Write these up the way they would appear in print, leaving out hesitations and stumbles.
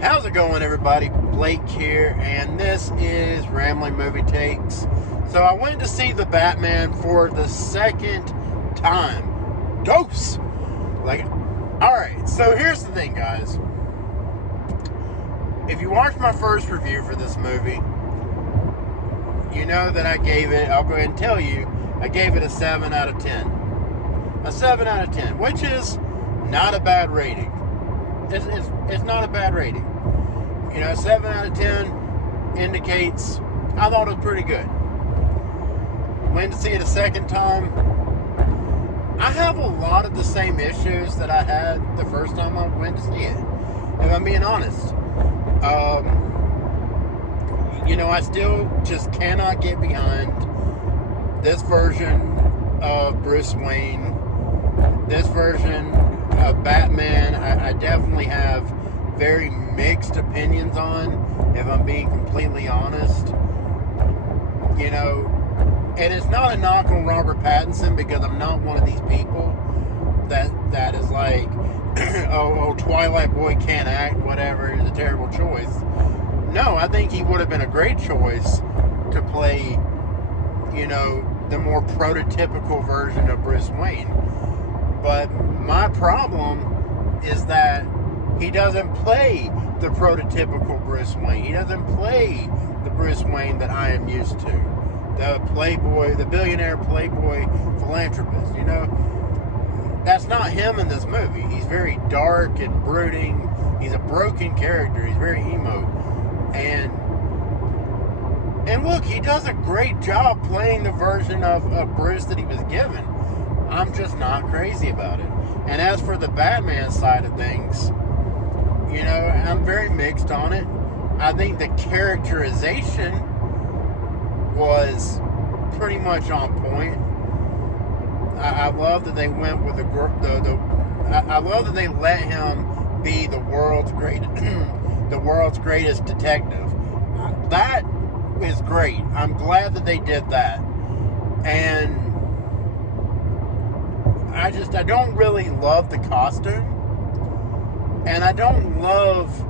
How's it going, everybody? Blake here, and this is Rambling Movie Takes. So I went to see The Batman for the second time. Dose! Alright, so here's the thing, guys. If you watched my first review for this movie, you know that I gave it, I'll go ahead and tell you, I gave it a 7 out of 10. A 7 out of 10, which is not a bad rating. It's not a bad rating. 7 out of 10 indicates I thought it was pretty good. Went to see it a second time. I have a lot of the same issues that I had the first time I went to see it, if I'm being honest. I still just cannot get behind this version of Bruce Wayne. This version of Batman, I definitely have very mixed opinions on, if I'm being completely honest. And it's not a knock on Robert Pattinson, because I'm not one of these people that is like, oh, Twilight Boy can't act, whatever, it's a terrible choice. No, I think he would have been a great choice to play, the more prototypical version of Bruce Wayne. But my problem is that he doesn't play the prototypical Bruce Wayne. He doesn't play the Bruce Wayne that I am used to. The playboy, the billionaire playboy philanthropist, That's not him in this movie. He's very dark and brooding. He's a broken character. He's very emo. And look, he does a great job playing the version of Bruce that he was given. I'm just not crazy about it. And as for the Batman side of things, I'm very mixed on it. I think the characterization was pretty much on point. I love that they went with I love that they let him be the world's greatest detective. That is great. I'm glad that they did that. And I don't really love the costume. And I don't love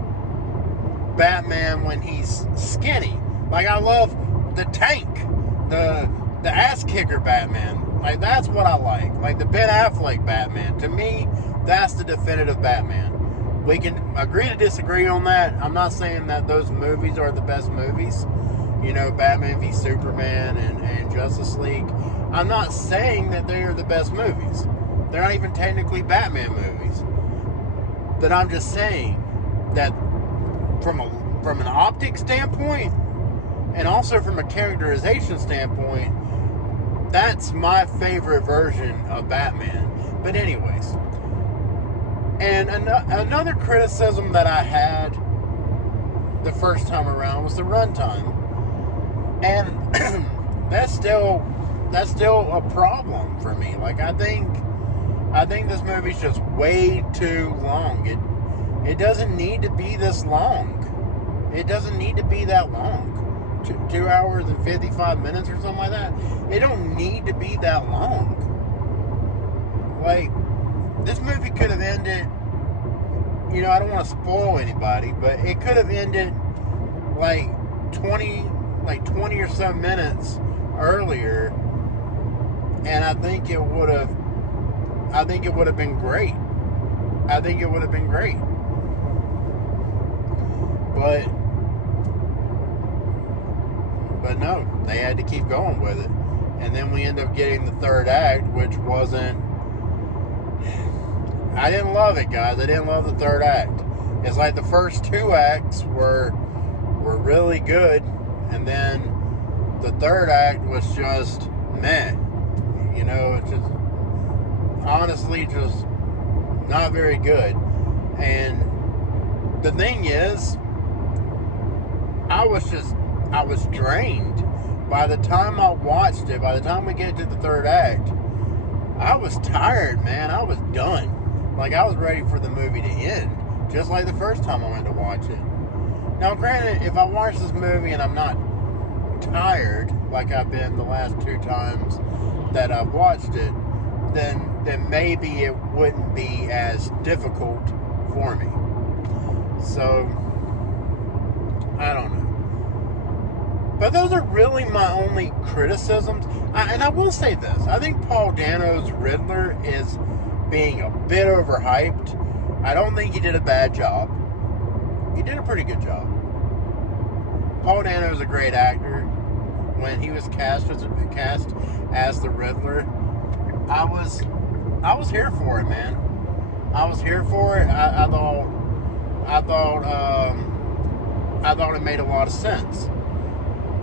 Batman when he's skinny. Like, I love the tank, the ass kicker Batman. Like, that's what I like. Like the Ben Affleck Batman. To me, that's the definitive Batman. We can agree to disagree on that. I'm not saying that those movies are the best movies. Batman v Superman and Justice League. I'm not saying that they are the best movies. They're not even technically Batman movies. But I'm just saying that from an optic standpoint, and also from a characterization standpoint, that's my favorite version of Batman. But anyways, and another criticism that I had the first time around was the runtime, and that's still a problem for me. Like, I think this movie's just way too long. It doesn't need to be this long. It doesn't need to be that long. 2 hours and 55 minutes or something like that. It don't need to be that long. Like, this movie could have ended, I don't want to spoil anybody, but it could have ended like 20 or so minutes earlier, and I think it would have been great. I think it would have been great. But no, they had to keep going with it. And then we end up getting the third act, which wasn't... I didn't love it, guys. I didn't love the third act. It's like the first two acts were really good, and then the third act was just meh. It's just... honestly, just not very good. And the thing is, I was drained. By the time I watched it, by the time we get to the third act, I was tired, man. I was done. Like, I was ready for the movie to end, just like the first time I went to watch it. Now, granted, if I watch this movie and I'm not tired, like I've been the last two times that I've watched it, then maybe it wouldn't be as difficult for me. So, I don't know. But those are really my only criticisms. And I will say this. I think Paul Dano's Riddler is being a bit overhyped. I don't think he did a bad job. He did a pretty good job. Paul Dano is a great actor. When he was cast as the Riddler, I was here for it, man. I was here for it. I thought it made a lot of sense.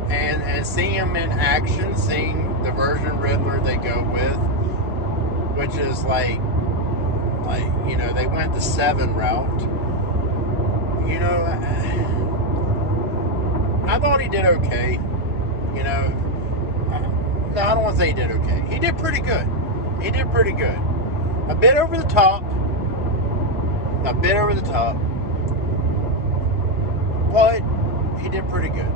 And seeing him in action, seeing the version of Riddler they go with, which is like they went the 7 route. I thought he did okay. No, I don't want to say he did okay. He did pretty good. He did pretty good. A bit over the top. But he did pretty good.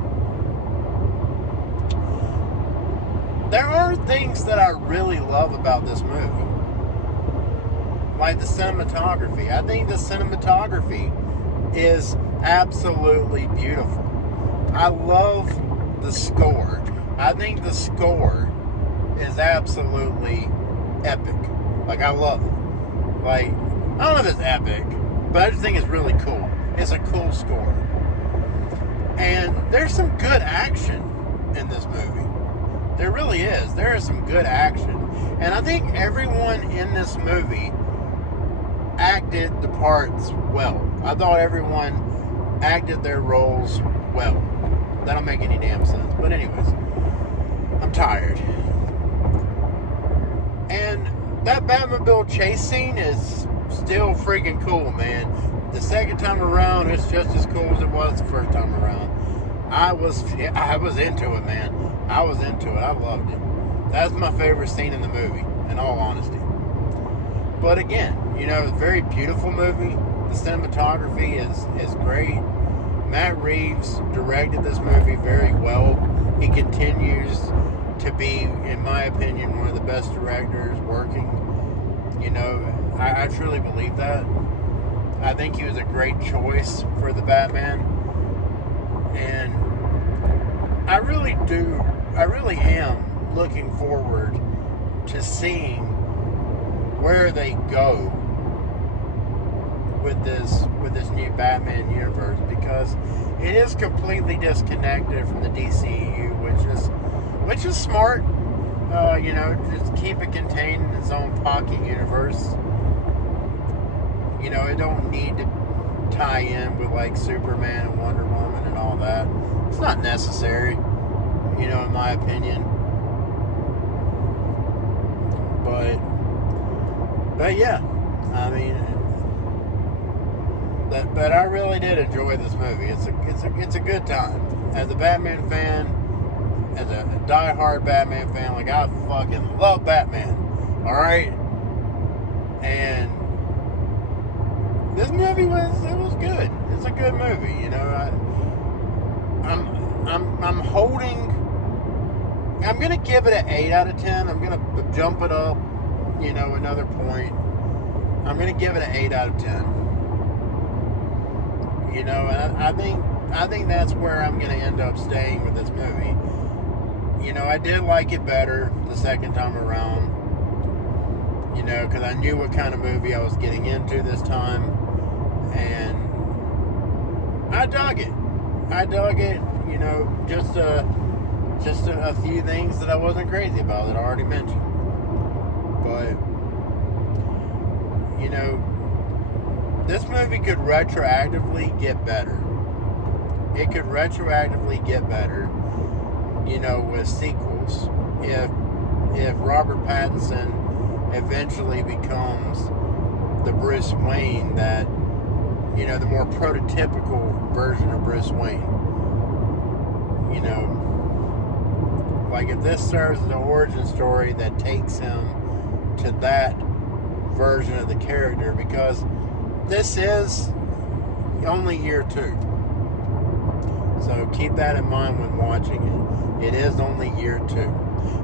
There are things that I really love about this movie. Like the cinematography. I think the cinematography is absolutely beautiful. I love the score. I think the score is absolutely epic. Like, I love it. Like, I don't know if it's epic, but I just think it's really cool. It's a cool score. And there's some good action in this movie. There really is. There is some good action. And I think everyone in this movie acted the parts well. I thought everyone acted their roles well. That don't make any damn sense. But anyways, I'm tired. And that Batmobile chase scene is still freaking cool, man. The second time around, it's just as cool as it was the first time around. I was into it, man. I was into it. I loved it. That's my favorite scene in the movie, in all honesty. But again, it's a very beautiful movie. The cinematography is great. Matt Reeves directed this movie very well. He continues to be, in my opinion, one of the best directors working. I truly believe that. I think he was a great choice for the Batman. And I really am looking forward to seeing where they go with this new Batman universe, because it is completely disconnected from the DCEU, which is smart. Just keep it contained in its own pocket universe. It don't need to tie in with like Superman and Wonder Woman and all that. It's not necessary, in my opinion. But yeah, I mean, but I really did enjoy this movie. It's a good time. As a Batman fan, as a diehard Batman fan, like, I fucking love Batman. All right, and this movie was good. It's a good movie. I'm gonna give it an 8 out of 10. I'm gonna jump it up, another point. I'm gonna give it an 8 out of 10. And I think that's where I'm gonna end up staying with this movie. I did like it better the second time around. Because I knew what kind of movie I was getting into this time, and I dug it. Just a few things that I wasn't crazy about that I already mentioned. But, this movie could retroactively get better. It could retroactively get better, with sequels. If Robert Pattinson eventually becomes the Bruce Wayne that, the more prototypical version of Bruce Wayne. Like, if this serves as an origin story that takes him to that version of the character, because this is only year 2. So keep that in mind when watching it. It is only year 2.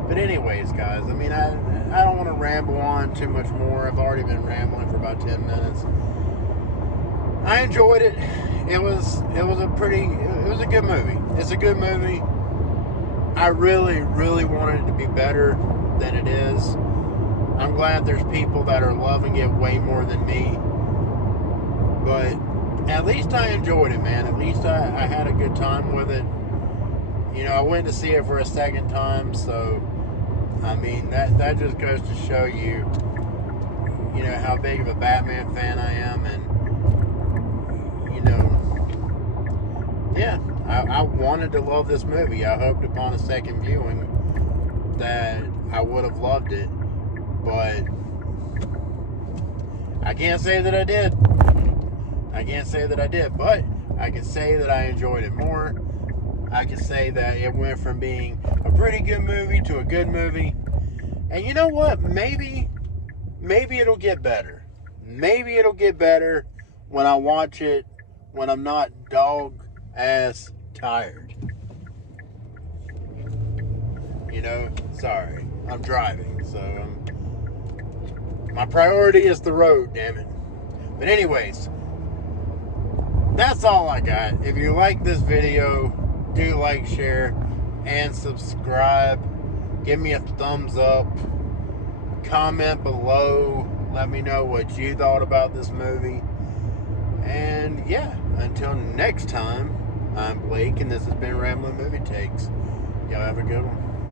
But anyways, guys, I mean, I don't want to ramble on too much more. I've already been rambling for about 10 minutes. I enjoyed it. it was a good movie. It's a good movie. I really, really wanted it to be better than it is. I'm glad there's people that are loving it way more than me. But at least I enjoyed it, man. At least I had a good time with it. You know, I went to see it for a second time, so I mean that just goes to show you, you know, how big of a Batman fan I am, and you know, yeah, I wanted to love this movie. I hoped upon a second viewing that I would have loved it, but I can't say that I did. I can't say that I did, but I can say that I enjoyed it more. I can say that it went from being a pretty good movie to a good movie. And you know what? Maybe it'll get better. Maybe it'll get better when I watch it when I'm not dog-ass tired. You know? Sorry. I'm driving, so my priority is the road, damn it. But anyways, that's all I got. If you like this video, do like, share, and subscribe. Give me a thumbs up. Comment below. Let me know what you thought about this movie. And yeah, until next time, I'm Blake, and this has been Ramblin' Movie Takes. Y'all have a good one.